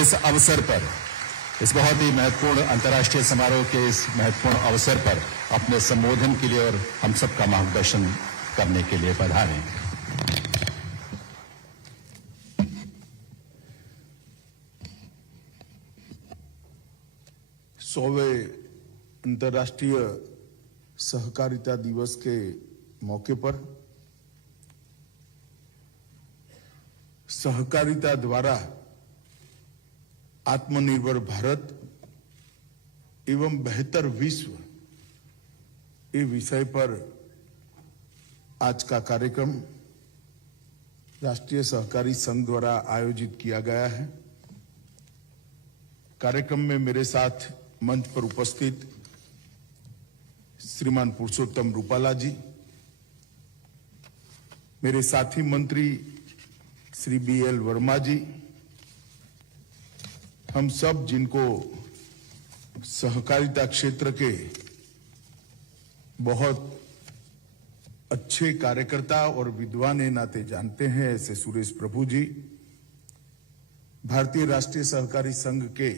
इस अवसर पर, इस बहुत ही महत्वपूर्ण अंतर्राष्ट्रीय समारोह के इस महत्वपूर्ण अवसर पर अपने संबोधन के लिए और हम सबका मार्गदर्शन करने के लिए पधारें। सौवें अंतर्राष्ट्रीय सहकारिता दिवस के मौके पर सहकारिता द्वारा आत्मनिर्भर भारत एवं बेहतर विश्व ये विषय पर आज का कार्यक्रम राष्ट्रीय सहकारी संघ द्वारा आयोजित किया गया है। कार्यक्रम में मेरे साथ मंच पर उपस्थित श्रीमान पुरुषोत्तम रूपाला जी, मेरे साथी मंत्री श्री BL वर्मा जी, हम सब जिनको सहकारिता क्षेत्र के बहुत अच्छे कार्यकर्ता और विद्वान नाते जानते हैं, ऐसे सुरेश प्रभु जी, भारतीय राष्ट्रीय सहकारी संघ के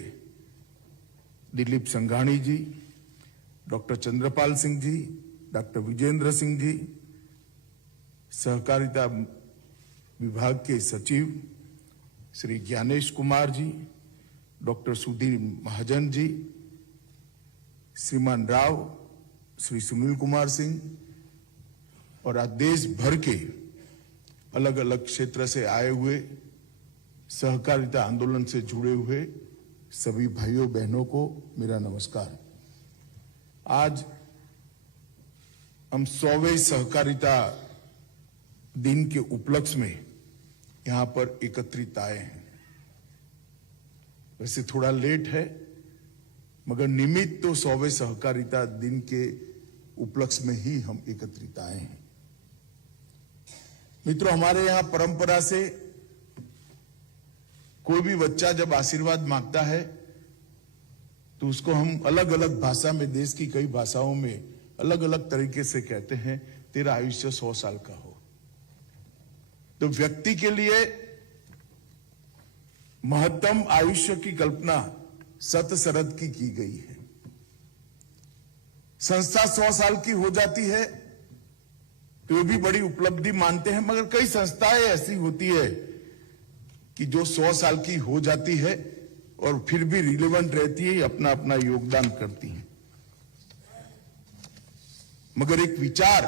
दिलीप संघाणी जी, डॉक्टर चंद्रपाल सिंह जी, डॉक्टर विजेंद्र सिंह जी, सहकारिता विभाग के सचिव श्री ज्ञानेश कुमार जी, डॉक्टर सुधीर महाजन जी, श्रीमान राव, श्री सुनील कुमार सिंह और आज देश भर के अलग अलग क्षेत्र से आए हुए सहकारिता आंदोलन से जुड़े हुए सभी भाइयों बहनों को मेरा नमस्कार। आज हम 100वें सहकारिता दिन के उपलक्ष्य में यहां पर एकत्रित आए हैं। वैसे थोड़ा लेट है, मगर निमित्त तो 100वें सहकारिता दिन के उपलक्ष्य में ही हम एकत्रित आए हैं। मित्रों, हमारे यहां परंपरा से कोई भी बच्चा जब आशीर्वाद मांगता है तो उसको हम अलग अलग भाषा में, देश की कई भाषाओं में अलग अलग तरीके से कहते हैं, तेरा आयुष्य 100 साल का हो। तो व्यक्ति के लिए महत्तम आयुष्य की कल्पना शत शरद की गई है। संस्था 100 साल की हो जाती है तो ये भी बड़ी उपलब्धि मानते हैं, मगर कई संस्थाएं ऐसी होती है कि जो 100 साल की हो जाती है और फिर भी रिलेवेंट रहती है, अपना अपना योगदान करती है। मगर एक विचार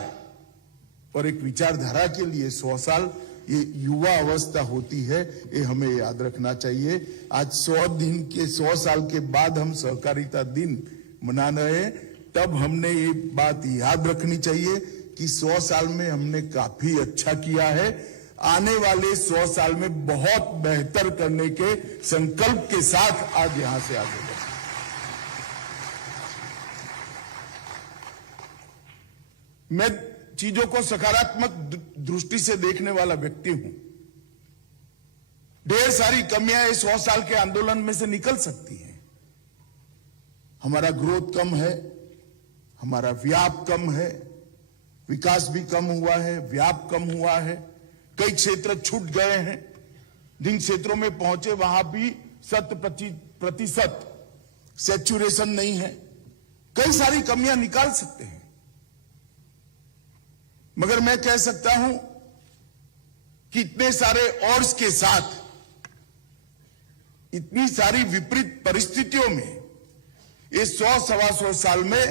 और एक विचारधारा के लिए 100 साल ये युवा अवस्था होती है, ये हमें याद रखना चाहिए। आज 100 साल के बाद हम सहकारिता दिन मना रहे हैं, तब हमने ये बात याद रखनी चाहिए कि 100 साल में हमने काफी अच्छा किया है। आने वाले 100 साल में बहुत बेहतर करने के संकल्प के साथ आज यहां से आगे बढ़े। मैं चीजों को सकारात्मक दृष्टि से देखने वाला व्यक्ति हूं। ढेर सारी कमियां इस 100 साल के आंदोलन में से निकल सकती हैं। हमारा ग्रोथ कम है, हमारा व्याप कम है, विकास भी कम हुआ है, व्याप कम हुआ है, कई क्षेत्र छूट गए हैं, जिन क्षेत्रों में पहुंचे वहां भी 100% सैचुरेशन नहीं है। कई सारी कमियां निकाल सकते हैं, मगर मैं कह सकता हूं कि इतने सारे ऑड्स के साथ, इतनी सारी विपरीत परिस्थितियों में ये 100-125 साल में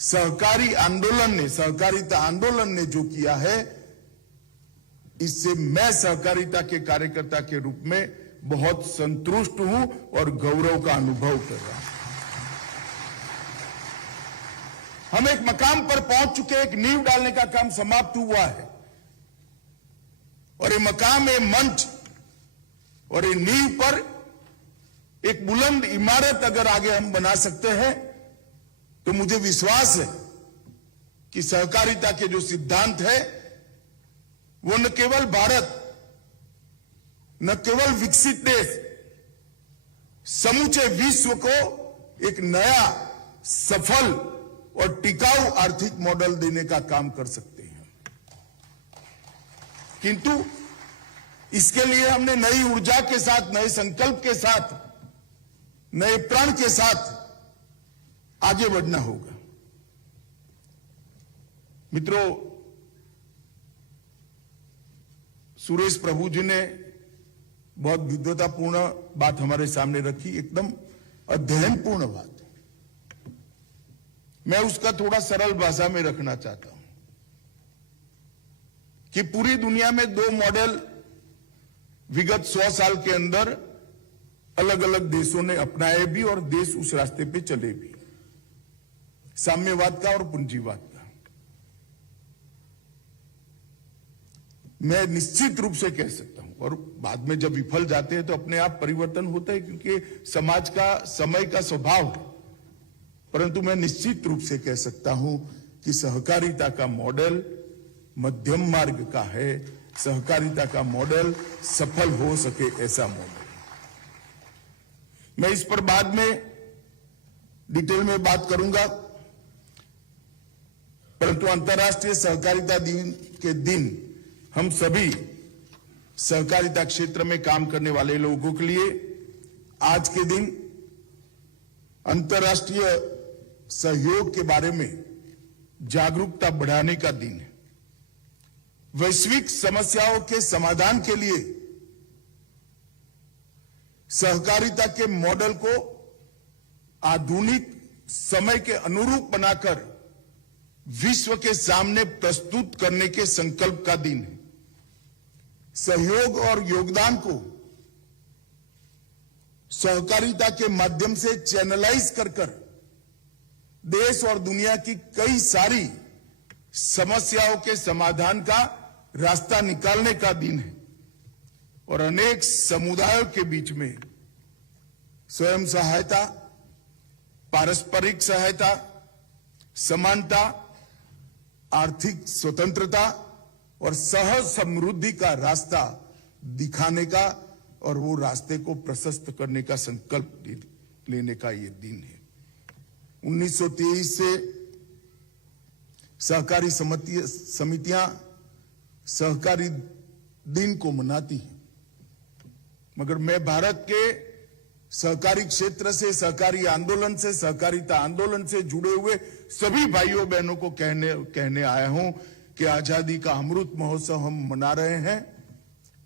सहकारी आंदोलन ने, सहकारिता आंदोलन ने जो किया है, इससे मैं सहकारिता के कार्यकर्ता के रूप में बहुत संतुष्ट हूं और गौरव का अनुभव कर रहा हूं। हम एक मकाम पर पहुंच चुके, एक नींव डालने का काम समाप्त हुआ है और ये मकाम, ये मंच और ये नींव पर एक बुलंद इमारत अगर आगे हम बना सकते हैं तो मुझे विश्वास है कि सहकारिता के जो सिद्धांत है वो न केवल भारत, न केवल विकसित देश, समूचे विश्व को एक नया, सफल और टिकाऊ आर्थिक मॉडल देने का काम कर सकते हैं। किंतु इसके लिए हमने नई ऊर्जा के साथ, नए संकल्प के साथ, नए प्रण के साथ आगे बढ़ना होगा। मित्रों, सुरेश प्रभु जी ने बहुत विद्वतापूर्ण बात हमारे सामने रखी, एकदम अध्ययनपूर्ण बात। मैं उसका थोड़ा सरल भाषा में रखना चाहता हूं कि पूरी दुनिया में दो मॉडल विगत 100 साल के अंदर अलग अलग देशों ने अपनाए भी और देश उस रास्ते पे चले भी, साम्यवाद का और पूंजीवाद का। मैं निश्चित रूप से कह सकता हूं, और बाद में जब विफल जाते हैं तो अपने आप परिवर्तन होता है, क्योंकि समाज का, समय का स्वभाव है। परंतु मैं निश्चित रूप से कह सकता हूं कि सहकारिता का मॉडल मध्यम मार्ग का है, सहकारिता का मॉडल सफल हो सके ऐसा मॉडल। मैं इस पर बाद में डिटेल में बात करूंगा, परंतु अंतर्राष्ट्रीय सहकारिता दिन के दिन हम सभी सहकारिता क्षेत्र में काम करने वाले लोगों के लिए आज के दिन अंतर्राष्ट्रीय सहयोग के बारे में जागरूकता बढ़ाने का दिन है। वैश्विक समस्याओं के समाधान के लिए सहकारिता के मॉडल को आधुनिक समय के अनुरूप बनाकर विश्व के सामने प्रस्तुत करने के संकल्प का दिन है। सहयोग और योगदान को सहकारिता के माध्यम से चैनलाइज कर देश और दुनिया की कई सारी समस्याओं के समाधान का रास्ता निकालने का दिन है और अनेक समुदायों के बीच में स्वयं सहायता, पारस्परिक सहायता, समानता, आर्थिक स्वतंत्रता और सह समृद्धि का रास्ता दिखाने का और वो रास्ते को प्रशस्त करने का संकल्प लेने का ये दिन है। 1923 से सहकारी समितियां सहकारी दिन को मनाती हैं, मगर मैं भारत के सहकारी क्षेत्र से, सहकारी आंदोलन से, सहकारिता आंदोलन से जुड़े हुए सभी भाइयों बहनों को कहने आया हूं कि आजादी का अमृत महोत्सव हम मना रहे हैं।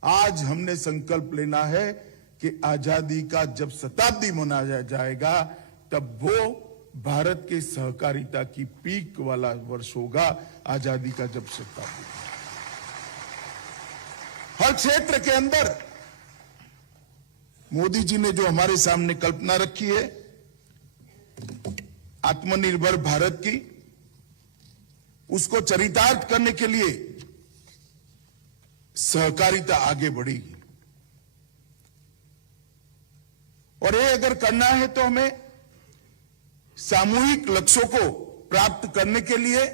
आज हमने संकल्प लेना है कि आजादी का जब शताब्दी मनाया जाएगा तब वो भारत के सहकारिता की पीक वाला वर्ष होगा, आजादी का जब शताब्दी। हर क्षेत्र के अंदर मोदी जी ने जो हमारे सामने कल्पना रखी है आत्मनिर्भर भारत की, उसको चरितार्थ करने के लिए सहकारिता आगे बढ़ेगी। और ये अगर करना है तो हमें सामूहिक लक्ष्यों को प्राप्त करने के लिए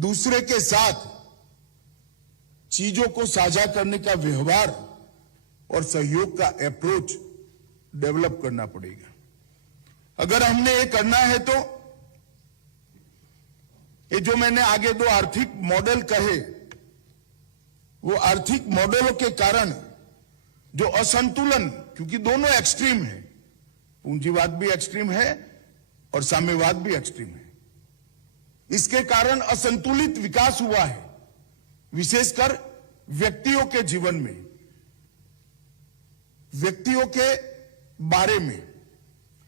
दूसरे के साथ चीजों को साझा करने का व्यवहार और सहयोग का अप्रोच डेवलप करना पड़ेगा। अगर हमने ये करना है तो ये जो मैंने आगे दो आर्थिक मॉडल कहे, वो आर्थिक मॉडलों के कारण जो असंतुलन, क्योंकि दोनों एक्सट्रीम है, पूंजीवाद भी एक्सट्रीम है और साम्यवाद भी एक्सट्रीम है, इसके कारण असंतुलित विकास हुआ है, विशेषकर व्यक्तियों के जीवन में, व्यक्तियों के बारे में।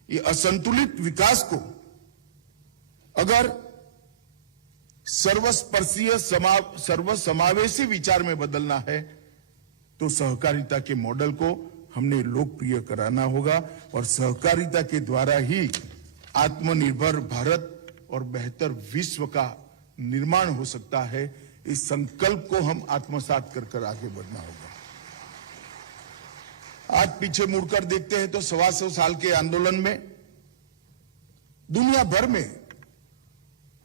ये असंतुलित विकास को अगर सर्वस्पर्शीय सर्वसमावेशी विचार में बदलना है तो सहकारिता के मॉडल को हमने लोकप्रिय कराना होगा और सहकारिता के द्वारा ही आत्मनिर्भर भारत और बेहतर विश्व का निर्माण हो सकता है। इस संकल्प को हम आत्मसात कर आगे बढ़ना होगा। आज पीछे मुड़कर देखते हैं तो 125 साल के आंदोलन में दुनिया भर में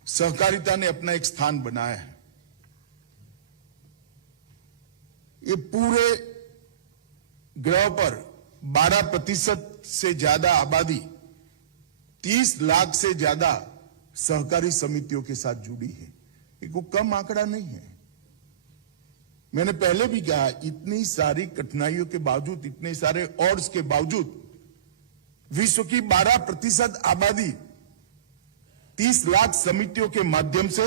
सहकारिता ने अपना एक स्थान बनाया है। ये पूरे ग्रह पर 12% से ज्यादा आबादी, 30 लाख से ज्यादा सहकारी समितियों के साथ जुड़ी है। ये कोई कम आंकड़ा नहीं है। मैंने पहले भी कहा, इतनी सारी कठिनाइयों के बावजूद, इतने सारे ऑड्स के बावजूद विश्व की 12% आबादी 30 लाख समितियों के माध्यम से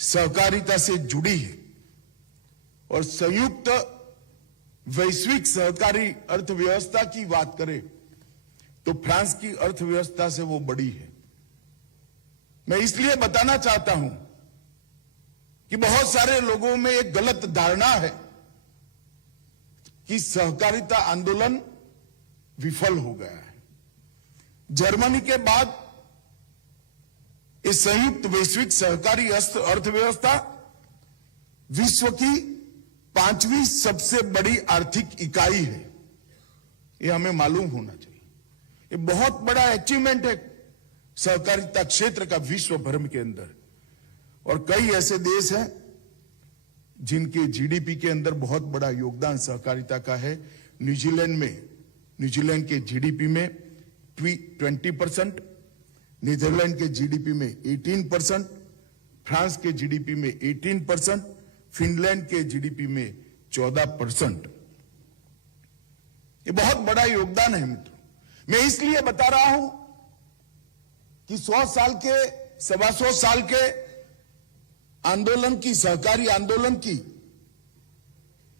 सहकारिता से जुड़ी है और संयुक्त वैश्विक सहकारी अर्थव्यवस्था की बात करें तो फ्रांस की अर्थव्यवस्था से वो बड़ी है। मैं इसलिए बताना चाहता हूं कि बहुत सारे लोगों में एक गलत धारणा है कि सहकारिता आंदोलन विफल हो गया है। जर्मनी के बाद इस संयुक्त वैश्विक सहकारी अर्थव्यवस्था विश्व की 5वीं सबसे बड़ी आर्थिक इकाई है। यह हमें मालूम होना चाहिए। ये बहुत बड़ा अचीवमेंट है सहकारिता क्षेत्र का विश्व भर के अंदर। और कई ऐसे देश हैं जिनके जीडीपी के अंदर बहुत बड़ा योगदान सहकारिता का है। न्यूजीलैंड के जीडीपी में 20%, नीदरलैंड के जीडीपी में 18%, फ्रांस के जीडीपी में 18%, फिनलैंड के जीडीपी में 14%। ये बहुत बड़ा योगदान है मित्रों। मैं इसलिए बता रहा हूं कि 100 साल के आंदोलन की, सहकारी आंदोलन की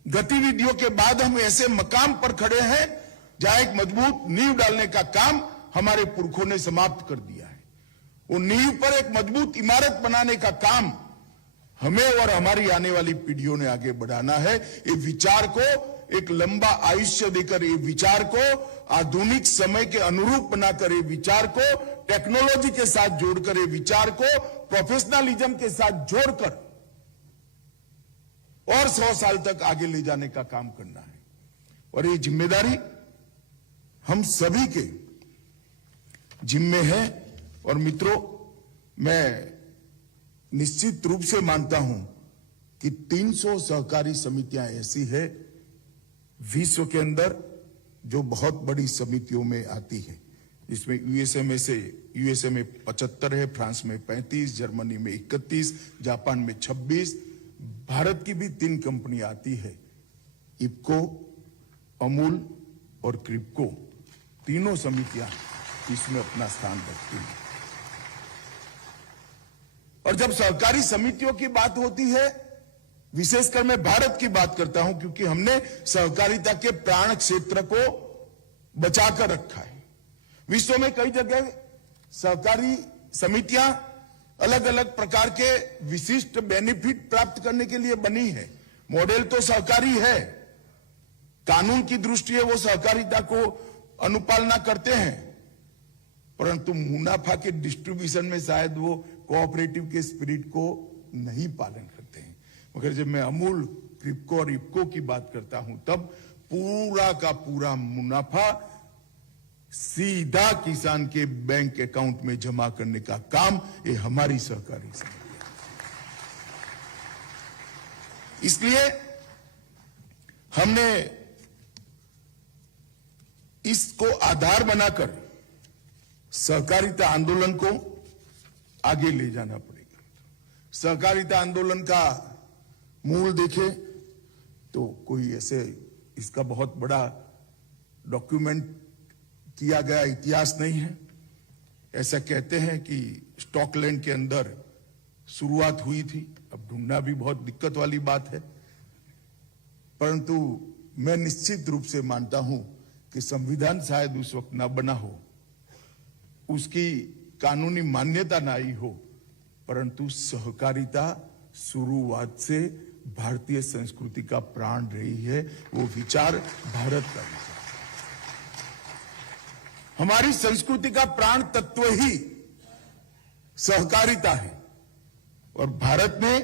गतिविधियों के बाद हम ऐसे मकाम पर खड़े हैं जहां एक मजबूत नींव डालने का काम हमारे पुरखों ने समाप्त कर दिया है। वो नींव पर एक मजबूत इमारत बनाने का काम हमें और हमारी आने वाली पीढ़ियों ने आगे बढ़ाना है। ये विचार को एक लंबा आयुष्य देकर, ये विचार को आधुनिक समय के अनुरूप बनाकर, ये विचार को टेक्नोलॉजी के साथ जोड़कर, ये विचार को प्रोफेशनलिज्म के साथ जोड़कर और 100 साल तक आगे ले जाने का काम करना है। और ये जिम्मेदारी हम सभी के जिम्मे है। और मित्रों, मैं निश्चित रूप से मानता हूं कि 300 सहकारी समितियां ऐसी है विश्व के अंदर जो बहुत बड़ी समितियों में आती है, जिसमें यूएसए में 75 है, फ्रांस में 35, जर्मनी में 31, जापान में 26, भारत की भी 3 कंपनी आती है, इफको, अमूल और क्रिप्को। तीनों समितियां इसमें अपना स्थान रखती हैं। और जब सहकारी समितियों की बात होती है, विशेषकर मैं भारत की बात करता हूं क्योंकि हमने सहकारिता के प्राण क्षेत्र को बचाकर रखा है। विश्व में कई जगह सहकारी समितियां अलग अलग प्रकार के विशिष्ट बेनिफिट प्राप्त करने के लिए बनी है। मॉडल तो सहकारी है, कानून की दृष्टि है वो सहकारिता को अनुपालना करते हैं, परंतु मुनाफा के डिस्ट्रीब्यूशन में शायद वो कोऑपरेटिव के स्पिरिट को नहीं पालन करते हैं। मगर जब मैं अमूल, क्रिप्को और इफको की बात करता हूं तब पूरा का पूरा मुनाफा सीधा किसान के बैंक अकाउंट में जमा करने का काम ये हमारी सहकारी समिति है। इसलिए हमने इसको आधार बनाकर सहकारिता आंदोलन को आगे ले जाना पड़ेगा। सहकारिता आंदोलन का मूल देखें तो कोई ऐसे इसका बहुत बड़ा डॉक्यूमेंट किया गया इतिहास नहीं है। ऐसा कहते हैं कि स्कॉटलैंड के अंदर शुरुआत हुई थी। अब ढूंढना भी बहुत दिक्कत वाली बात है, परंतु मैं निश्चित रूप से मानता हूं कि संविधान शायद उस वक्त ना बना हो, उसकी कानूनी मान्यता ना आई हो, परंतु सहकारिता शुरुआत से भारतीय संस्कृति का प्राण रही है। वो विचार भारत का विचार, हमारी संस्कृति का प्राण तत्व ही सहकारिता है। और भारत ने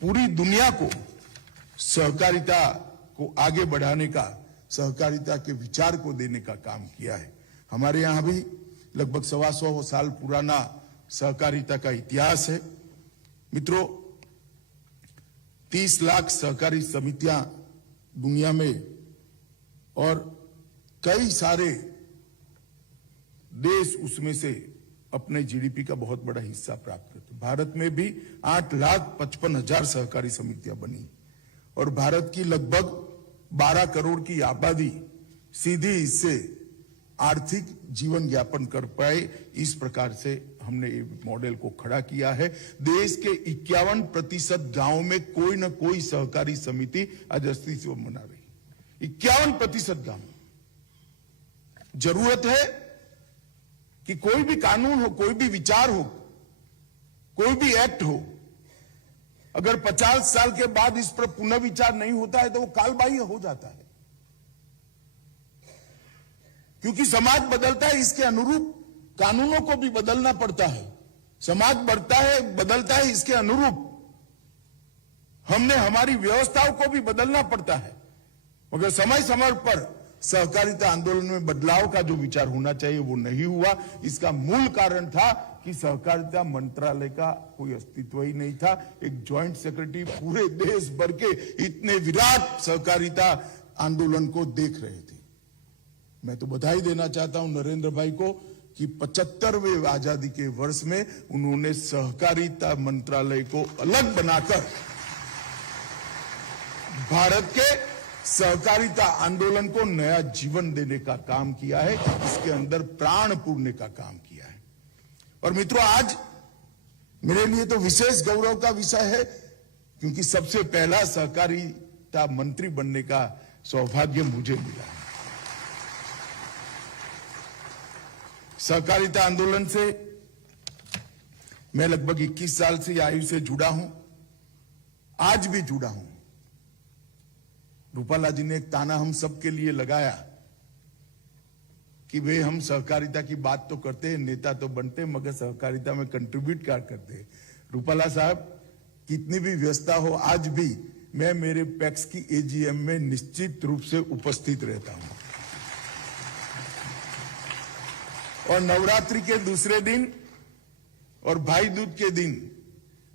पूरी दुनिया को सहकारिता को आगे बढ़ाने का, सहकारिता के विचार को देने का काम किया है। हमारे यहां भी लगभग 125 साल पुराना सहकारिता का इतिहास है। मित्रों, 30 लाख सहकारी समितियां दुनिया में और कई सारे देश उसमें से अपने जीडीपी का बहुत बड़ा हिस्सा प्राप्त करते हैं। भारत में भी 8,55,000 सहकारी समितियां बनी और भारत की लगभग 12 करोड़ की आबादी सीधी इससे आर्थिक जीवन यापन कर पाए, इस प्रकार से हमने ये मॉडल को खड़ा किया है। देश के 51% गांवों में कोई न कोई सहकारी समिति आज अस्तित्व बना रही। 51% गांव। जरूरत है कि कोई भी कानून हो, कोई भी विचार हो, कोई भी एक्ट हो, अगर 50 साल के बाद इस पर पुनः विचार नहीं होता है तो वो कालबाह्य हो जाता है, क्योंकि समाज बदलता है, इसके अनुरूप कानूनों को भी बदलना पड़ता है। समाज बढ़ता है, बदलता है, इसके अनुरूप हमने हमारी व्यवस्थाओं को भी बदलना पड़ता है। मगर समय समय पर सहकारिता आंदोलन में बदलाव का जो विचार होना चाहिए वो नहीं हुआ। इसका मूल कारण था कि सहकारिता मंत्रालय का कोई अस्तित्व ही नहीं था। एक ज्वाइंट सेक्रेटरी पूरे देश भर के इतने विराट सहकारिता आंदोलन को देख रहे थे। मैं तो बधाई देना चाहता हूं नरेंद्र भाई को कि 75वें आजादी के वर्ष में उन्होंने सहकारिता मंत्रालय को अलग बनाकर भारत के सहकारिता आंदोलन को नया जीवन देने का काम किया है, इसके अंदर प्राण पूरने का काम किया है। और मित्रों, आज मेरे लिए तो विशेष गौरव का विषय है, क्योंकि सबसे पहला सहकारिता मंत्री बनने का सौभाग्य मुझे मिला है। सहकारिता आंदोलन से मैं लगभग 21 साल से आयु से जुड़ा हूं, आज भी जुड़ा हूं। रूपाला जी ने एक ताना हम सबके लिए लगाया कि वे हम सहकारिता की बात तो करते हैं, नेता तो बनते हैं, मगर सहकारिता में कंट्रीब्यूट क्या करते हैं। रूपाला साहब, कितनी भी व्यस्तता हो, आज भी मैं मेरे पैक्स की एजीएम में निश्चित रूप से उपस्थित रहता हूं। और नवरात्रि के दूसरे दिन और भाई दूज के दिन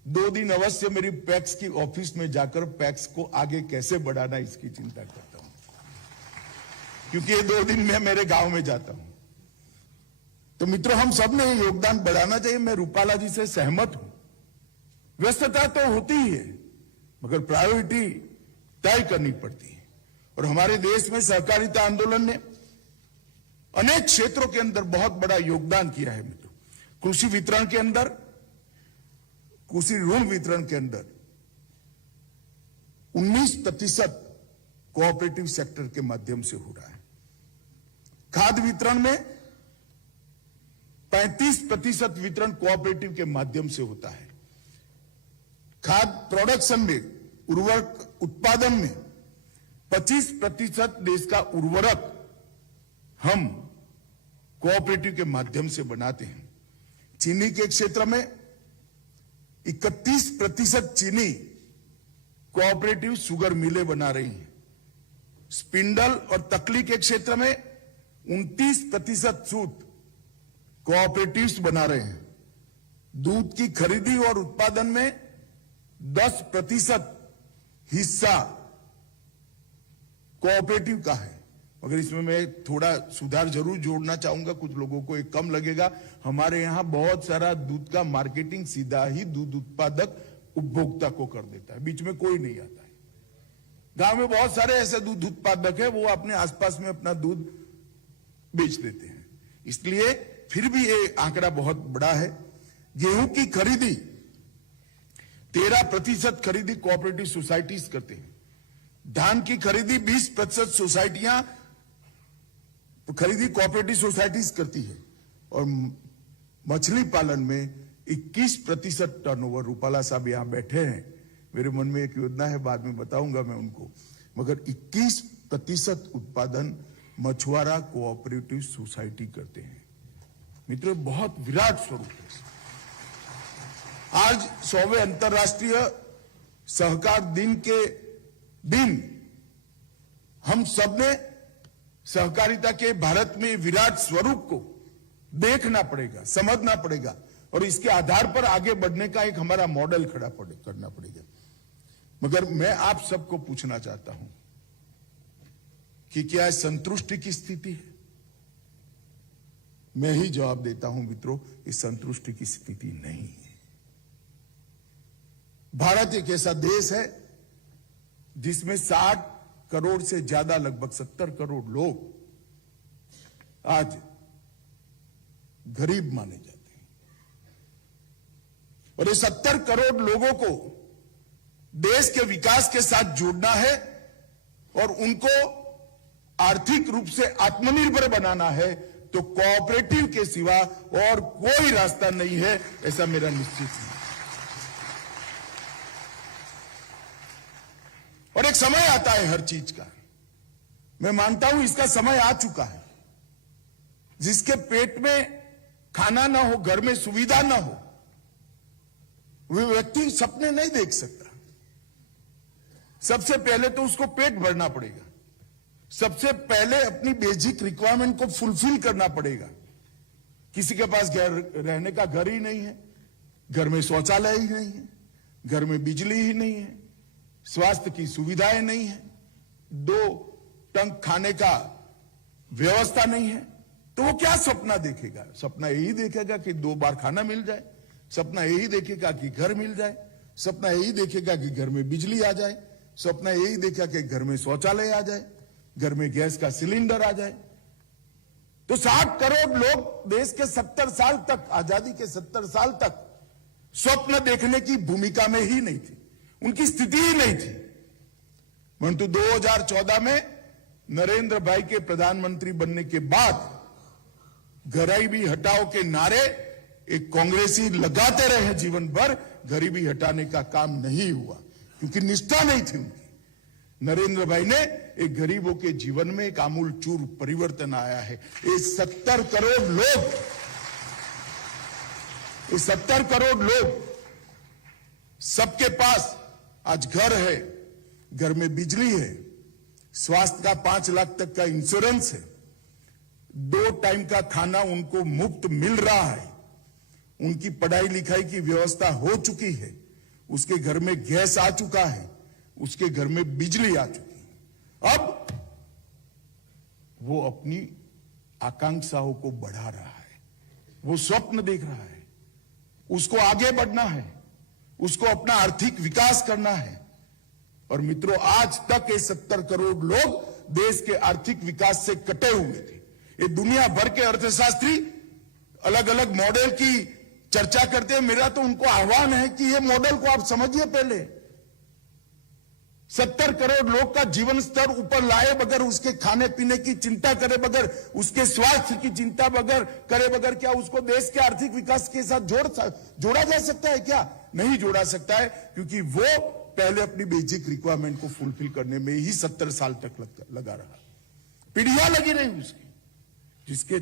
2 दिन अवश्य मेरी पैक्स की ऑफिस में जाकर पैक्स को आगे कैसे बढ़ाना इसकी चिंता करता हूं, क्योंकि ये 2 दिन मैं मेरे गांव में जाता हूं। तो मित्रों, हम सब ने योगदान बढ़ाना चाहिए। मैं रूपाला जी से सहमत हूं। व्यस्तता तो होती ही है, मगर प्रायोरिटी तय करनी पड़ती है। और हमारे देश में सहकारिता आंदोलन ने अनेक क्षेत्रों के अंदर बहुत बड़ा योगदान किया है मित्रों। कृषि वितरण के अंदर, कृषि ऋण वितरण के अंदर 19% कोऑपरेटिव सेक्टर के माध्यम से हो रहा है। खाद्य वितरण में 35% वितरण कोऑपरेटिव के माध्यम से होता है। खाद्य प्रोडक्शन में, उर्वरक उत्पादन में 25% देश का उर्वरक हम कोऑपरेटिव के माध्यम से बनाते हैं। चीनी के क्षेत्र में 31% चीनी कोऑपरेटिव शुगर मिलें बना रही हैं। स्पिंडल और तकली के क्षेत्र में 29% सूत कोऑपरेटिव्स बना रहे हैं। दूध की खरीदी और उत्पादन में 10% हिस्सा कोऑपरेटिव का है। मगर इसमें मैं थोड़ा सुधार जरूर जोड़ना चाहूंगा, कुछ लोगों को एक कम लगेगा। हमारे यहां बहुत सारा दूध का मार्केटिंग सीधा ही दूध उत्पादक उपभोक्ता को कर देता है, बीच में कोई नहीं आता है। गांव में बहुत सारे ऐसे दूध उत्पादक है, वो अपने आसपास में अपना दूध बेच देते हैं। इसलिए फिर भी ये आंकड़ा बहुत बड़ा है। गेहूं की खरीदी 13% खरीदी कोऑपरेटिव सोसाइटीज करते हैं। धान की खरीदी 20% सोसाइटियां खरीदी कोऑपरेटिव सोसाइटीज करती है। और मछली पालन में 21% टर्नओवर। रूपाला साहब यहां बैठे हैं, मेरे मन में एक योजना है, बाद में बताऊंगा मैं उनको, मगर 21% उत्पादन मछुआरा कोऑपरेटिव सोसाइटी करते हैं। मित्रों, बहुत विराट स्वरूप है। आज 100वें अंतर्राष्ट्रीय सहकार दिन के दिन हम सबने सहकारिता के भारत में विराट स्वरूप को देखना पड़ेगा, समझना पड़ेगा, और इसके आधार पर आगे बढ़ने का एक हमारा मॉडल खड़ा करना पड़ेगा। मगर मैं आप सबको पूछना चाहता हूं कि क्या संतुष्टि की स्थिति है? मैं ही जवाब देता हूं मित्रों, इस संतुष्टि की स्थिति नहीं है। भारत एक ऐसा देश है जिसमें 60 करोड़ से ज्यादा, लगभग 70 करोड़ लोग आज गरीब माने जाते हैं। और ये 70 करोड़ लोगों को देश के विकास के साथ जोड़ना है और उनको आर्थिक रूप से आत्मनिर्भर बनाना है, तो कोऑपरेटिव के सिवा और कोई रास्ता नहीं है, ऐसा मेरा निश्चित है। और एक समय आता है हर चीज का, मैं मानता हूं इसका समय आ चुका है। जिसके पेट में खाना ना हो, घर में सुविधा ना हो, वो व्यक्ति सपने नहीं देख सकता। सबसे पहले तो उसको पेट भरना पड़ेगा, सबसे पहले अपनी बेसिक रिक्वायरमेंट को फुलफिल करना पड़ेगा। किसी के पास घर रहने का घर ही नहीं है, घर में शौचालय ही नहीं है, घर में बिजली ही नहीं है, स्वास्थ्य की सुविधाएं नहीं है, 2 टंक खाने का व्यवस्था नहीं है, तो वो क्या सपना देखेगा? सपना यही देखेगा कि 2 बार खाना मिल जाए, सपना यही देखेगा कि घर मिल जाए, सपना यही देखेगा कि घर में बिजली आ जाए, सपना यही देखेगा कि घर में शौचालय आ जाए, घर में गैस का सिलेंडर आ जाए। तो 60 करोड़ लोग देश के 70 साल तक, आजादी के 70 साल तक स्वप्न देखने की भूमिका में ही नहीं थे, उनकी स्थिति ही नहीं थी। परंतु 2014 में नरेंद्र भाई के प्रधानमंत्री बनने के बाद गरीबी हटाओ के नारे एक कांग्रेसी लगाते रहे जीवन भर, गरीबी हटाने का काम नहीं हुआ क्योंकि निष्ठा नहीं थी उनकी। नरेंद्र भाई ने एक गरीबों के जीवन में एक आमूल चूर परिवर्तन आया है। ये 70 करोड़ लोग, ये 70 करोड़ लोग, सबके पास आज घर है, घर में बिजली है, स्वास्थ्य का 5 लाख तक का इंश्योरेंस है, 2 टाइम का खाना उनको मुफ्त मिल रहा है, उनकी पढ़ाई लिखाई की व्यवस्था हो चुकी है, उसके घर में गैस आ चुका है, उसके घर में बिजली आ चुकी है। अब वो अपनी आकांक्षाओं को बढ़ा रहा है, वो स्वप्न देख रहा है, उसको आगे बढ़ना है, उसको अपना आर्थिक विकास करना है। और मित्रों, आज तक ये 70 करोड़ लोग देश के आर्थिक विकास से कटे हुए थे। ये दुनिया भर के अर्थशास्त्री अलग अलग मॉडल की चर्चा करते हैं। मेरा तो उनको आह्वान है कि ये मॉडल को आप समझिए पहले। 70 करोड़ लोग का जीवन स्तर ऊपर लाए बगैर, उसके खाने पीने की चिंता करे बगैर, उसके स्वास्थ्य की चिंता बगैर करे बगैर, क्या उसको देश के आर्थिक विकास के साथ जोड़ा जा सकता है? क्या नहीं जोड़ा सकता है, क्योंकि वो पहले अपनी बेसिक रिक्वायरमेंट को फुलफिल करने में ही 70 साल तक लगा रहा। पीढ़ियां लगी रही उसकी। जिसके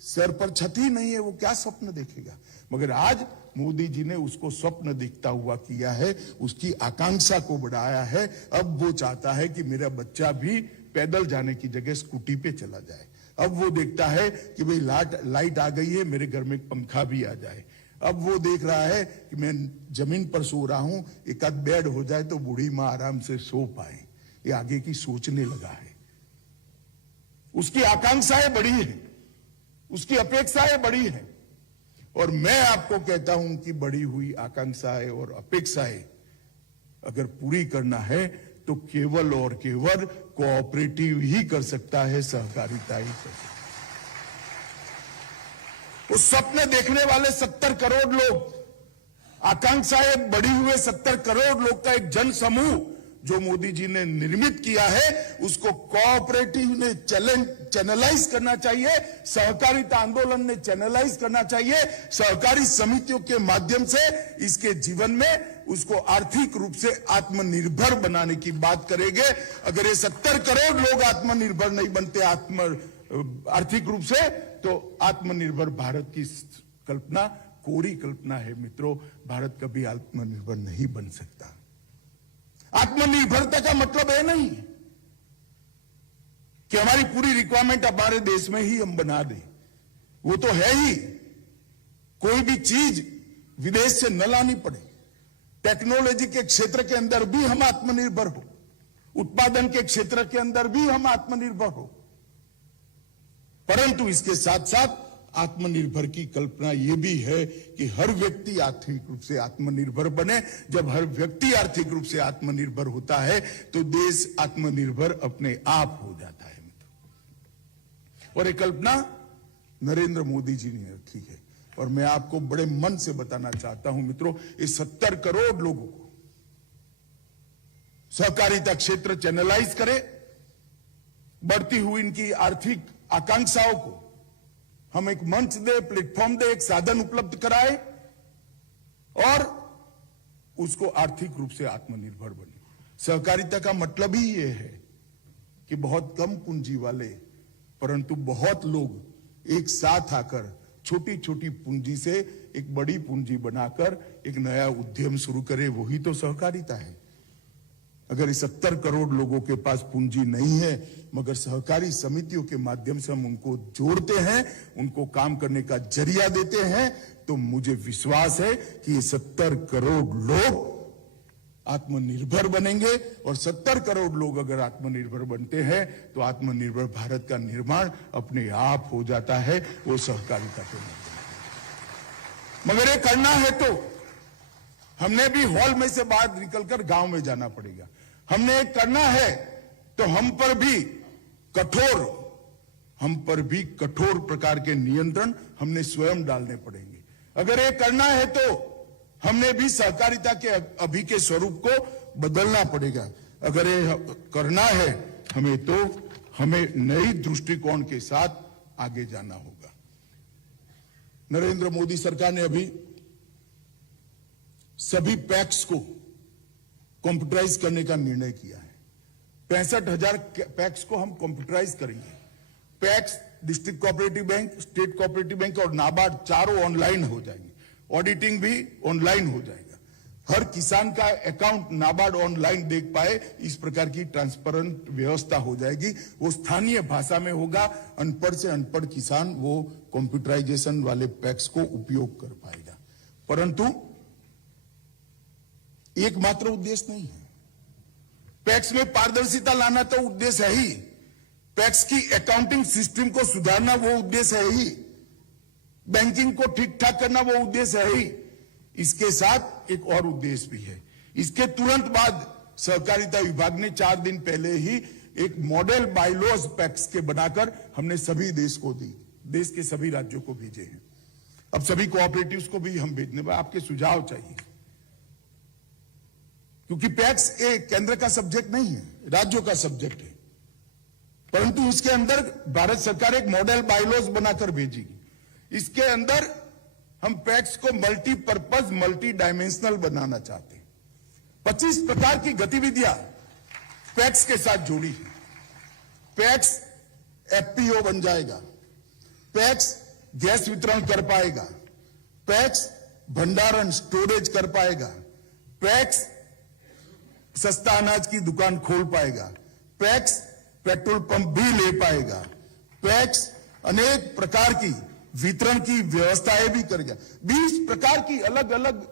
सर पर छत ही नहीं है, वो क्या स्वप्न देखेगा? मगर आज मोदी जी ने उसको स्वप्न देखता हुआ किया है, उसकी आकांक्षा को बढ़ाया है। अब वो चाहता है कि मेरा बच्चा भी पैदल जाने की जगह स्कूटी पे चला जाए। अब वो देखता है कि भाई लाइट आ गई है, मेरे घर में एक पंखा भी आ जाए। अब वो देख रहा है कि मैं जमीन पर सो रहा हूं, एक आध बेड हो जाए तो बूढ़ी मां आराम से सो पाए। ये आगे की सोचने लगा है। उसकी आकांक्षाएं बड़ी है, उसकी अपेक्षाएं बड़ी है। और मैं आपको कहता हूं कि बढ़ी हुई आकांक्षाएं और अपेक्षाएं अगर पूरी करना है तो केवल और केवल कोऑपरेटिव ही कर सकता है, सहकारिता ही कर सकता है। उस सपने देखने वाले 70 करोड़ लोग, आकांक्षाएं बढ़ी हुए 70 करोड़ लोग का एक जन समूह जो मोदी जी ने निर्मित किया है, उसको कोऑपरेटिव ने चैनलाइज करना चाहिए, सहकारिता आंदोलन ने चैनलाइज करना चाहिए। सहकारी समितियों के माध्यम से इसके जीवन में उसको आर्थिक रूप से आत्मनिर्भर बनाने की बात करेंगे। अगर ये 70 करोड़ लोग आत्मनिर्भर नहीं बनते आर्थिक रूप से, तो आत्मनिर्भर भारत की कल्पना कोरी कल्पना है। मित्रों, भारत कभी आत्मनिर्भर नहीं बन सकता। आत्मनिर्भरता का मतलब है नहीं कि हमारी पूरी रिक्वायरमेंट हमारे देश में ही हम बना दें, वो तो है ही। कोई भी चीज विदेश से न लानी पड़े, टेक्नोलॉजी के क्षेत्र के अंदर भी हम आत्मनिर्भर हो, उत्पादन के क्षेत्र के अंदर भी हम आत्मनिर्भर हो, परंतु इसके साथ साथ आत्मनिर्भर की कल्पना ये भी है कि हर व्यक्ति आर्थिक रूप से आत्मनिर्भर बने। जब हर व्यक्ति आर्थिक रूप से आत्मनिर्भर होता है तो देश आत्मनिर्भर अपने आप हो जाता है मित्रों। और ये कल्पना नरेंद्र मोदी जी ने रखी है और मैं आपको बड़े मन से बताना चाहता हूं मित्रों, इस 70 करोड़ लोगों को सहकारिता क्षेत्र चैनलाइज करे, बढ़ती हुई इनकी आर्थिक आकांक्षाओं को हम एक मंच दे, प्लेटफॉर्म दे, एक साधन उपलब्ध कराए और उसको आर्थिक रूप से आत्मनिर्भर बने। सहकारिता का मतलब ही यह है कि बहुत कम पूंजी वाले परंतु बहुत लोग एक साथ आकर छोटी छोटी पूंजी से एक बड़ी पूंजी बनाकर एक नया उद्यम शुरू करे, वही तो सहकारिता है। अगर इस 70 करोड़ लोगों के पास पूंजी नहीं है, मगर सहकारी समितियों के माध्यम से हम उनको जोड़ते हैं, उनको काम करने का जरिया देते हैं, तो मुझे विश्वास है कि ये 70 करोड़ लोग आत्मनिर्भर बनेंगे। और 70 करोड़ लोग अगर आत्मनिर्भर बनते हैं तो आत्मनिर्भर भारत का निर्माण अपने आप हो जाता है, वो सहकारिता के माध्यम। मगर ये करना है तो हमने भी हॉल में से बाहर निकलकर गांव में जाना पड़ेगा। हमने करना है तो हम पर भी कठोर प्रकार के नियंत्रण हमने स्वयं डालने पड़ेंगे। अगर ये करना है तो हमने भी सहकारिता के अभी के स्वरूप को बदलना पड़ेगा। अगर ये करना है हमें नई दृष्टिकोण के साथ आगे जाना होगा। नरेंद्र मोदी सरकार ने अभी सभी पैक्स को कंप्यूटराइज करने का निर्णय किया है। 65,000 पैक्स को हम कंप्यूटराइज करेंगे। PACS, district cooperative bank, state cooperative bank और नाबार्ड चारों ऑनलाइन हो जाएंगे। ऑडिटिंग भी ऑनलाइन हो जाएगा। हर किसान का अकाउंट नाबार्ड ऑनलाइन देख पाए, इस प्रकार की ट्रांसपेरेंट व्यवस्था हो जाएगी। वो स्थानीय भाषा में होगा। अनपढ़ से अनपढ़ किसान वो कंप्यूटराइजेशन वाले पैक्स को उपयोग कर पाएगा। परंतु एकमात्र उद्देश्य नहीं है। पैक्स में पारदर्शिता लाना तो उद्देश्य है ही, पैक्स की अकाउंटिंग सिस्टम को सुधारना वो उद्देश्य है ही, बैंकिंग को ठीक ठाक करना वो उद्देश्य है ही। इसके साथ एक और उद्देश्य भी है। इसके तुरंत बाद सहकारिता विभाग ने 4 दिन पहले ही एक मॉडल बायलॉज पैक्स के बनाकर हमने सभी देश के सभी राज्यों को भेजे हैं। अब सभी कोऑपरेटिव्स को भी हम भेजने पर आपके सुझाव चाहिए, क्योंकि पैक्स एक केंद्र का सब्जेक्ट नहीं है, राज्यों का सब्जेक्ट है। परंतु इसके अंदर भारत सरकार एक मॉडल बायलॉज बनाकर भेजेगी। इसके अंदर हम पैक्स को मल्टीपर्पज, मल्टी डायमेंशनल बनाना चाहते हैं। 25 प्रकार की गतिविधियां पैक्स के साथ जुड़ी है। पैक्स एफपीओ बन जाएगा, पैक्स गैस वितरण कर पाएगा, पैक्स भंडारण स्टोरेज कर पाएगा, पैक्स सस्ता अनाज की दुकान खोल पाएगा, पैक्स पेट्रोल पंप भी ले पाएगा, पैक्स अनेक प्रकार की वितरण की व्यवस्थाएं भी करेगा। 20 प्रकार की अलग अलग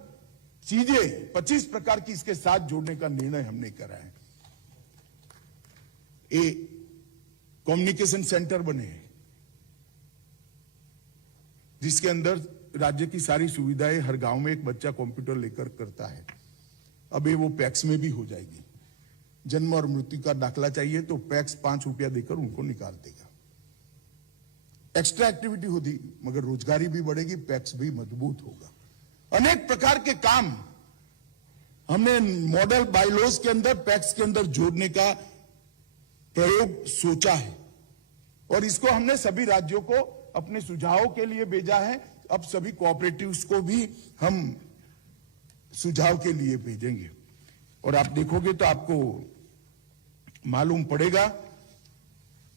चीजें, 25 प्रकार की इसके साथ जोड़ने का निर्णय हमने करा है। ये कम्युनिकेशन सेंटर बने हैं जिसके अंदर राज्य की सारी सुविधाएं, हर गांव में एक बच्चा कंप्यूटर लेकर करता है। अब ये वो पैक्स में भी हो जाएगी। जन्म और मृत्यु का दाखला चाहिए तो पैक्स 5 रुपया देकर उनको निकाल देगा। एक्स्ट्रा एक्टिविटी होती मगर रोजगारी भी बढ़ेगी, पैक्स भी मजबूत होगा। अनेक प्रकार के काम हमने मॉडल बायलॉज के अंदर, पैक्स के अंदर जोड़ने का प्रयोग सोचा है और इसको हमने सभी राज्यों को अपने सुझावों के लिए भेजा है। अब सभी कोऑपरेटिव्स को भी हम सुझाव के लिए भेजेंगे और आप देखोगे तो आपको मालूम पड़ेगा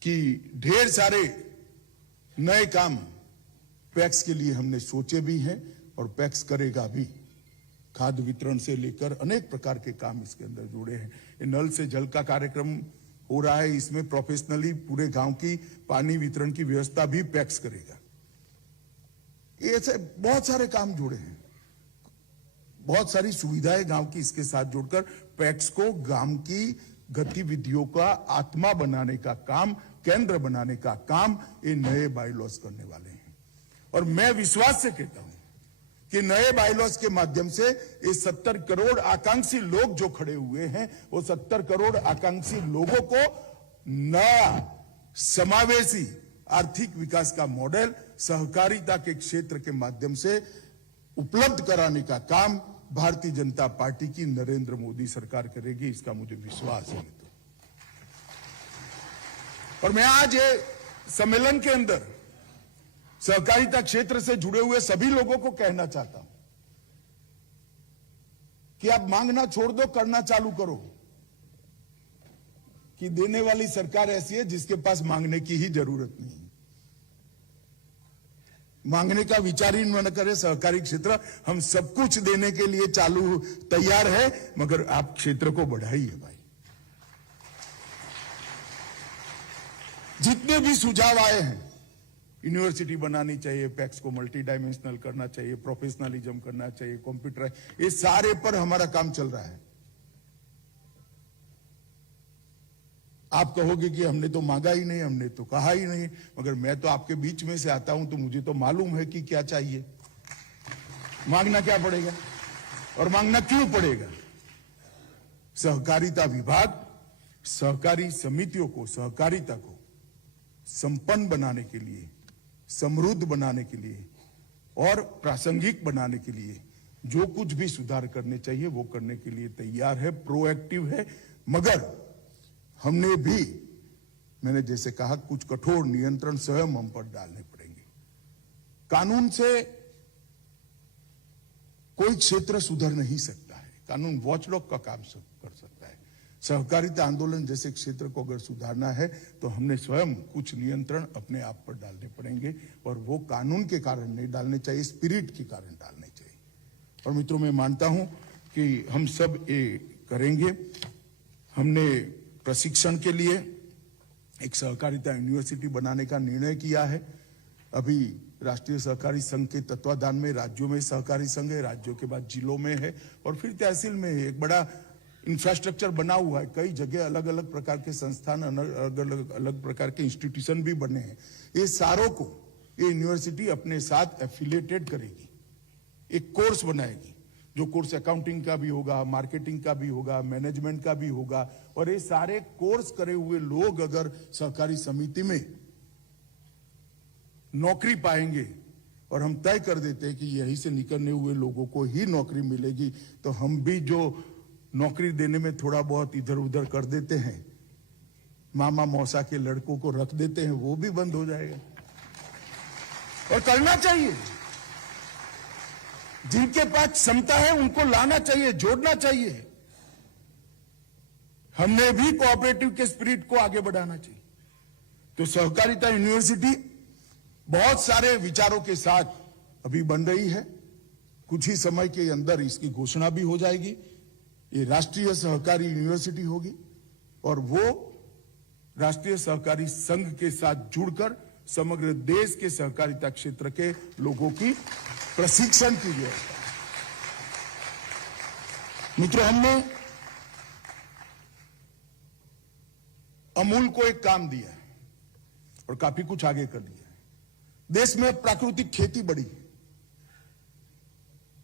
कि ढेर सारे नए काम पैक्स के लिए हमने सोचे भी हैं और पैक्स करेगा भी। खाद्य वितरण से लेकर अनेक प्रकार के काम इसके अंदर जुड़े हैं। ये नल से जल का कार्यक्रम हो रहा है, इसमें प्रोफेशनली पूरे गांव की पानी वितरण की व्यवस्था भी पैक्स करेगा। ये ऐसे बहुत सारे काम जुड़े हैं, बहुत सारी सुविधाएं गांव की इसके साथ जोड़कर पैक्स को गांव की गतिविधियों का आत्मा बनाने का काम, केंद्र बनाने का काम ये नए बायलॉज करने वाले हैं। और मैं विश्वास से कहता हूं कि नए बायलॉज के माध्यम से ये 70 करोड़ आकांक्षी लोग जो खड़े हुए हैं, वो 70 करोड़ आकांक्षी लोगों को नया समावेशी आर्थिक विकास का मॉडल सहकारिता के क्षेत्र के माध्यम से उपलब्ध कराने का काम भारतीय जनता पार्टी की नरेंद्र मोदी सरकार करेगी, इसका मुझे विश्वास है। और मैं आज ये सम्मेलन के अंदर सहकारिता क्षेत्र से जुड़े हुए सभी लोगों को कहना चाहता हूं कि आप मांगना छोड़ दो, करना चालू करो। कि देने वाली सरकार ऐसी है जिसके पास मांगने की ही जरूरत नहीं है। मांगने का विचार ही न करे सहकारी क्षेत्र। हम सब कुछ देने के लिए चालू तैयार है, मगर आप क्षेत्र को बढ़ाइए भाई। जितने भी सुझाव आए हैं, यूनिवर्सिटी बनानी चाहिए, पैक्स को मल्टी डायमेंशनल करना चाहिए, प्रोफेशनलिज्म करना चाहिए, कंप्यूटर, ये सारे पर हमारा काम चल रहा है। आप कहोगे कि हमने तो मांगा ही नहीं, हमने तो कहा ही नहीं, मगर मैं तो आपके बीच में से आता हूं तो मुझे तो मालूम है कि क्या चाहिए। मांगना क्या पड़ेगा और मांगना क्यों पड़ेगा? सहकारिता विभाग सहकारी समितियों को, सहकारिता को संपन्न बनाने के लिए, समृद्ध बनाने के लिए और प्रासंगिक बनाने के लिए जो कुछ भी सुधार करने चाहिए वो करने के लिए तैयार है, प्रोएक्टिव है। मगर हमने भी, मैंने जैसे कहा, कुछ कठोर नियंत्रण स्वयं हम पर डालने पड़ेंगे। कानून से कोई क्षेत्र सुधर नहीं सकता है, कानून वॉचडॉग का काम कर सकता है। सहकारिता आंदोलन जैसे क्षेत्र को अगर सुधारना है तो हमने स्वयं कुछ नियंत्रण अपने आप पर डालने पड़ेंगे, और वो कानून के कारण नहीं डालने चाहिए, स्पिरिट के कारण डालने चाहिए। और मित्रों, मैं मानता हूं कि हम सब ये करेंगे। हमने प्रशिक्षण के लिए एक सहकारिता यूनिवर्सिटी बनाने का निर्णय किया है। अभी राष्ट्रीय सहकारी संघ के तत्वाधान में राज्यों में सहकारी संघ है, राज्यों के बाद जिलों में है और फिर तहसील में है। एक बड़ा इंफ्रास्ट्रक्चर बना हुआ है, कई जगह अलग अलग प्रकार के संस्थान, अलग प्रकार के इंस्टीट्यूशन भी बने हैं। ये सारों को ये यूनिवर्सिटी अपने साथ एफिलिएटेड करेगी, एक कोर्स बनाएगी, जो कोर्स अकाउंटिंग का भी होगा, मार्केटिंग का भी होगा, मैनेजमेंट का भी होगा। और ये सारे कोर्स करे हुए लोग अगर सहकारी समिति में नौकरी पाएंगे और हम तय कर देते हैं कि यहीं से निकलने हुए लोगों को ही नौकरी मिलेगी, तो हम भी जो नौकरी देने में थोड़ा बहुत इधर उधर कर देते हैं, मामा मौसा के लड़कों को रख देते हैं, वो भी बंद हो जाएगा। और करना चाहिए, जिनके पास क्षमता है उनको लाना चाहिए, जोड़ना चाहिए। हमने भी कोऑपरेटिव के स्पिरिट को आगे बढ़ाना चाहिए। तो सहकारिता यूनिवर्सिटी बहुत सारे विचारों के साथ अभी बन रही है। कुछ ही समय के अंदर इसकी घोषणा भी हो जाएगी। ये राष्ट्रीय सहकारी यूनिवर्सिटी होगी और वो राष्ट्रीय सहकारी संघ के साथ जुड़कर समग्र देश के सहकारिता क्षेत्र के लोगों की प्रशिक्षण की व्यवस्था। मित्रों, हमने अमूल को एक काम दिया है और काफी कुछ आगे कर दिया है। देश में प्राकृतिक खेती बढ़ी,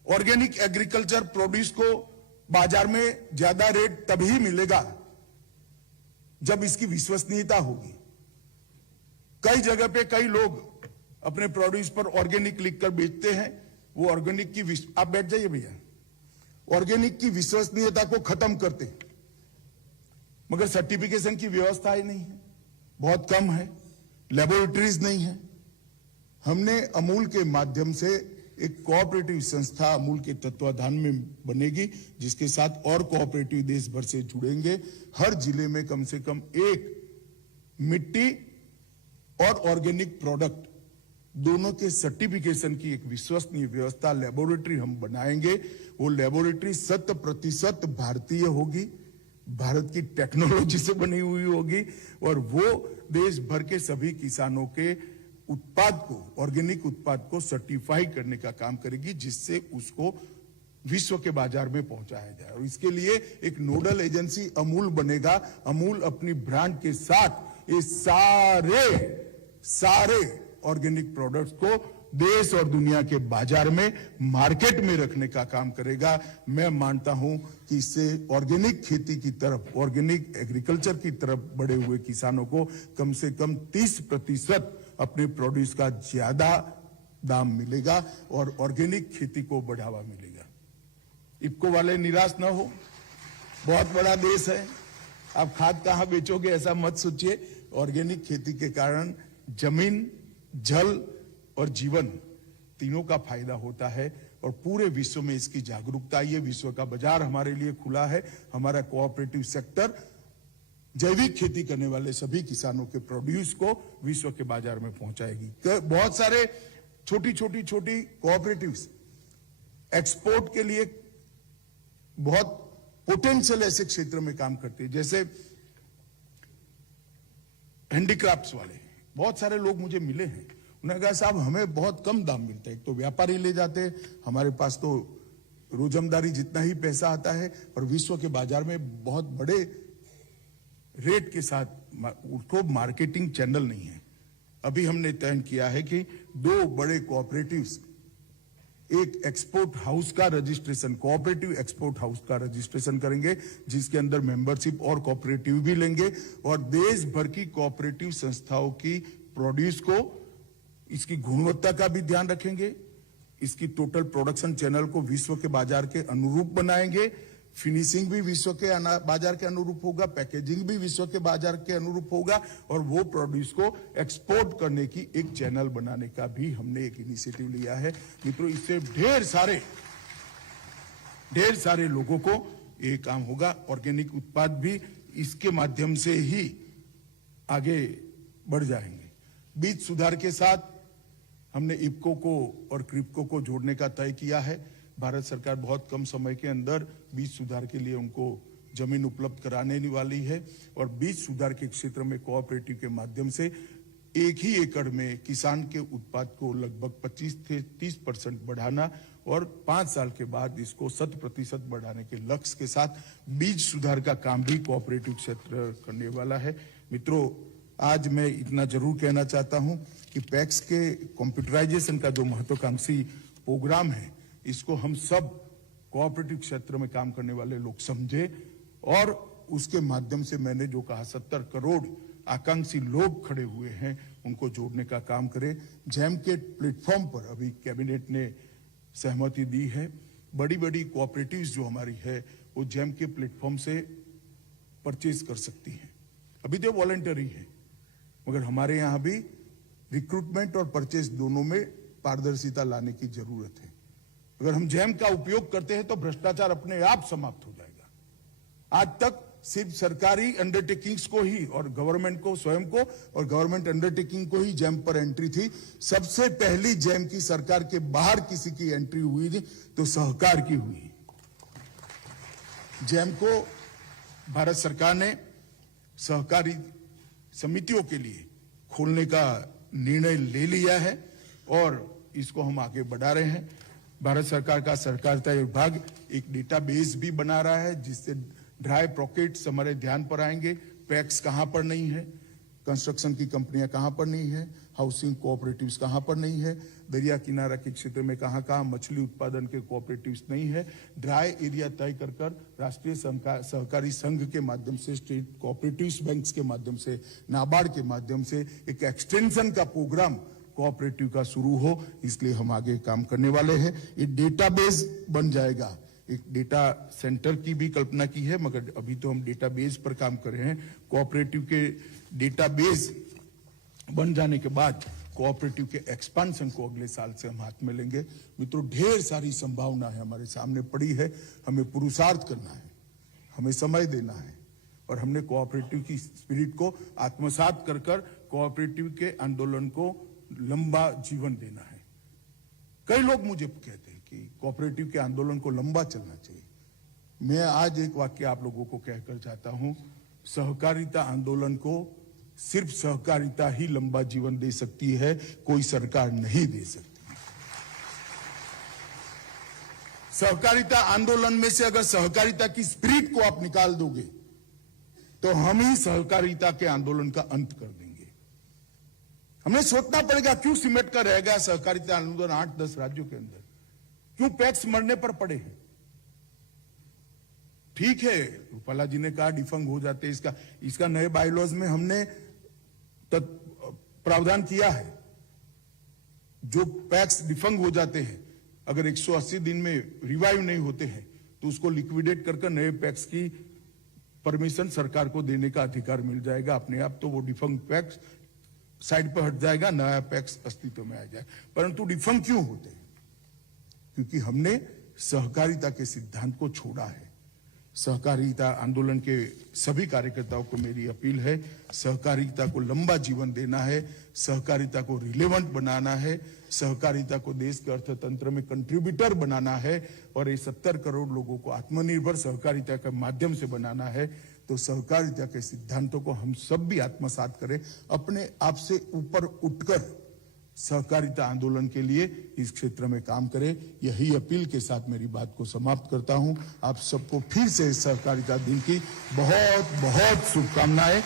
ऑर्गेनिक एग्रीकल्चर प्रोड्यूस को बाजार में ज्यादा रेट तभी मिलेगा जब इसकी विश्वसनीयता होगी। कई जगह पे कई लोग अपने प्रोड्यूस पर ऑर्गेनिक लिखकर बेचते हैं। वो ऑर्गेनिक की, आप बैठ जाइए भैया, ऑर्गेनिक की विश्वसनीयता को खत्म करते हैं। मगर सर्टिफिकेशन की व्यवस्था ही नहीं है, बहुत कम है, लेबोरेटरीज नहीं है। हमने अमूल के माध्यम से एक कोऑपरेटिव संस्था अमूल के तत्वाधान में बनेगी, जिसके साथ और कोऑपरेटिव देश भर से जुड़ेंगे। हर जिले में कम से कम एक मिट्टी और ऑर्गेनिक प्रोडक्ट दोनों के सर्टिफिकेशन की एक विश्वसनीय व्यवस्था, लेबोरेटरी हम बनाएंगे। वो लेबोरेटरी 100% भारतीय होगी, भारत की टेक्नोलॉजी से बनी हुई होगी और वो देश भर के सभी किसानों के उत्पाद को, ऑर्गेनिक उत्पाद को सर्टिफाई करने का काम करेगी, जिससे उसको विश्व के बाजार में पहुंचाया जाए। और इसके लिए एक नोडल एजेंसी अमूल बनेगा। अमूल अपनी ब्रांड के साथ ये सारे ऑर्गेनिक प्रोडक्ट्स को देश और दुनिया के बाजार में मार्केट में रखने का काम करेगा। मैं मानता हूं कि इससे ऑर्गेनिक खेती की तरफ, ऑर्गेनिक एग्रीकल्चर की तरफ बढ़े हुए किसानों को कम से कम 30% अपने प्रोड्यूस का ज्यादा दाम मिलेगा और ऑर्गेनिक खेती को बढ़ावा मिलेगा। इफ्को वाले निराश न हो, बहुत बड़ा देश है, आप खाद कहां बेचोगे ऐसा मत सोचिए। ऑर्गेनिक खेती के कारण जमीन, जल और जीवन तीनों का फायदा होता है और पूरे विश्व में इसकी जागरूकता आई है। विश्व का बाजार हमारे लिए खुला है। हमारा कोऑपरेटिव सेक्टर जैविक खेती करने वाले सभी किसानों के प्रोड्यूस को विश्व के बाजार में पहुंचाएगी। बहुत सारे छोटी कोऑपरेटिव्स एक्सपोर्ट के लिए बहुत पोटेंशियल ऐसे क्षेत्र में काम करते हैं, जैसे हैंडीक्राफ्ट्स वाले। बहुत सारे लोग मुझे मिले हैं, उन्होंने कहा साहब हमें बहुत कम दाम मिलता है, एक तो व्यापारी ले जाते हैं, हमारे पास तो रोजमदारी जितना ही पैसा आता है और विश्व के बाजार में बहुत बड़े रेट के साथ उसको मार्केटिंग चैनल नहीं है। अभी हमने तय किया है कि 2 बड़े कोऑपरेटिव्स, एक एक्सपोर्ट हाउस का रजिस्ट्रेशन, कोऑपरेटिव एक्सपोर्ट हाउस का रजिस्ट्रेशन करेंगे, जिसके अंदर मेंबरशिप और कोऑपरेटिव भी लेंगे और देश भर की कोऑपरेटिव संस्थाओं की प्रोड्यूस को, इसकी गुणवत्ता का भी ध्यान रखेंगे, इसकी टोटल प्रोडक्शन चैनल को विश्व के बाजार के अनुरूप बनाएंगे, फिनिशिंग भी विश्व के बाजार के अनुरूप होगा, पैकेजिंग भी विश्व के बाजार के अनुरूप होगा और वो प्रोड्यूस को एक्सपोर्ट करने की एक चैनल बनाने का भी हमने एक इनिशिएटिव लिया है। मित्रों, इससे ढेर सारे लोगों को ये काम होगा। ऑर्गेनिक उत्पाद भी इसके माध्यम से ही आगे बढ़ जाएंगे। बीज सुधार के साथ हमने इफ्को को और क्रिप्को को जोड़ने का तय किया है। भारत सरकार बहुत कम समय के अंदर बीज सुधार के लिए उनको जमीन उपलब्ध कराने वाली है और बीज सुधार के क्षेत्र में कोऑपरेटिव के माध्यम से 1 ही एकड़ में किसान के उत्पाद को लगभग 25 से 30% बढ़ाना और 5 साल के बाद इसको 100% बढ़ाने के लक्ष्य के साथ बीज सुधार का काम भी कोऑपरेटिव क्षेत्र करने वाला है। मित्रों, आज मैं इतना जरूर कहना चाहता हूं कि पैक्स के कंप्यूटराइजेशन का जो महत्वाकांक्षी प्रोग्राम है, इसको हम सब कोऑपरेटिव क्षेत्र में काम करने वाले लोग समझे और उसके माध्यम से मैंने जो कहा 70 करोड़ आकांक्षी लोग खड़े हुए हैं उनको जोड़ने का काम करें। जैम के प्लेटफॉर्म पर अभी कैबिनेट ने सहमति दी है। बड़ी कोऑपरेटिव्स जो हमारी है वो जैम के प्लेटफॉर्म से परचेज कर सकती हैं। अभी तो वॉलंटरी है, मगर हमारे यहां भी रिक्रूटमेंट और परचेज दोनों में पारदर्शिता लाने की जरूरत है। अगर हम जैम का उपयोग करते हैं तो भ्रष्टाचार अपने आप समाप्त हो जाएगा। आज तक सिर्फ सरकारी अंडरटेकिंग्स को ही और गवर्नमेंट को स्वयं को और गवर्नमेंट अंडरटेकिंग को ही जैम पर एंट्री थी। सबसे पहली जैम की सरकार के बाहर किसी की एंट्री हुई थी तो सहकार की हुई। जैम को भारत सरकार ने सहकारी समितियों के लिए खोलने का निर्णय ले लिया है और इसको हम आगे बढ़ा रहे हैं। भारत सरकार का सहकारिता विभाग एक डेटाबेस भी बना रहा है जिससे ड्राई पॉकेट्स हमारे ध्यान पर आएंगे। पैक्स कहां पर नहीं है, कंस्ट्रक्शन की कंपनियां कहां पर नहीं है, हाउसिंग कोऑपरेटिव्स कहां पर नहीं है, दरिया किनारा के क्षेत्र में कहां मछली उत्पादन के कोऑपरेटिव्स नहीं है। ड्राई एरिया तय कर राष्ट्रीय सहकारी संघ के माध्यम से, स्टेट कोऑपरेटिव्स बैंक्स के माध्यम से, नाबार्ड के माध्यम से एक एक्सटेंशन का प्रोग्राम कोऑपरेटिव का शुरू हो, इसलिए हम आगे काम करने वाले हैं। ये डेटाबेस बन जाएगा। एक डेटा सेंटर की भी कल्पना की है, मगर अभी तो हम डेटाबेस पर काम कर रहे हैं। कोऑपरेटिव के डेटाबेस बन जाने के बाद कोऑपरेटिव के एक्सपांशन को अगले साल से हम हाथ में लेंगे। मित्रों, ढेर सारी संभावना है हमारे सामने पड़ी है। हमें पुरुषार्थ करना है, हमें समय देना है और हमने कोऑपरेटिव की स्पिरिट को आत्मसात कर कोऑपरेटिव के आंदोलन को लंबा जीवन देना है। कई लोग मुझे कहते हैं कि कोऑपरेटिव के आंदोलन को लंबा चलना चाहिए। मैं आज एक वाक्य आप लोगों को कहकर चाहता हूं, सहकारिता आंदोलन को सिर्फ सहकारिता ही लंबा जीवन दे सकती है, कोई सरकार नहीं दे सकती। सहकारिता आंदोलन में से अगर सहकारिता की स्पिरिट को आप निकाल दोगे तो हम ही सहकारिता के आंदोलन का अंत कर देंगे। हमें सोचना पड़ेगा क्यों सिमट कर रह गया सहकारिता आंदोलन 8-10 राज्यों के अंदर, क्यों पैक्स मरने पर पड़े हैं। ठीक है, रूपाला जी ने कहा डिफंग हो जाते, इसका नए बायलॉज में हमने प्रावधान किया है। जो पैक्स डिफंग हो जाते हैं, अगर 180 दिन में रिवाइव नहीं होते हैं तो उसको लिक्विडेट करके नए पैक्स की परमिशन सरकार को देने का अधिकार मिल जाएगा अपने आप। तो वो डिफंग पैक्स साइड पर हट जाएगा, नया पैक्स अस्तित्व में आ जाएगा। परंतु डिफंग क्यों होते हैं? क्योंकि हमने सहकारिता के सिद्धांत को छोड़ा है। सहकारिता आंदोलन के सभी कार्यकर्ताओं को मेरी अपील है, सहकारिता को लंबा जीवन देना है, सहकारिता को रिलेवेंट बनाना है, सहकारिता को देश के अर्थतंत्र में कंट्रीब्यूटर बनाना है और ये 70 करोड़ लोगों को आत्मनिर्भर सहकारिता के माध्यम से बनाना है। तो सहकारिता के सिद्धांतों को हम सब भी आत्मसात करें, अपने आप से ऊपर उठकर सहकारिता आंदोलन के लिए इस क्षेत्र में काम करें। यही अपील के साथ मेरी बात को समाप्त करता हूं। आप सबको फिर से सहकारिता दिन की बहुत बहुत शुभकामनाएं।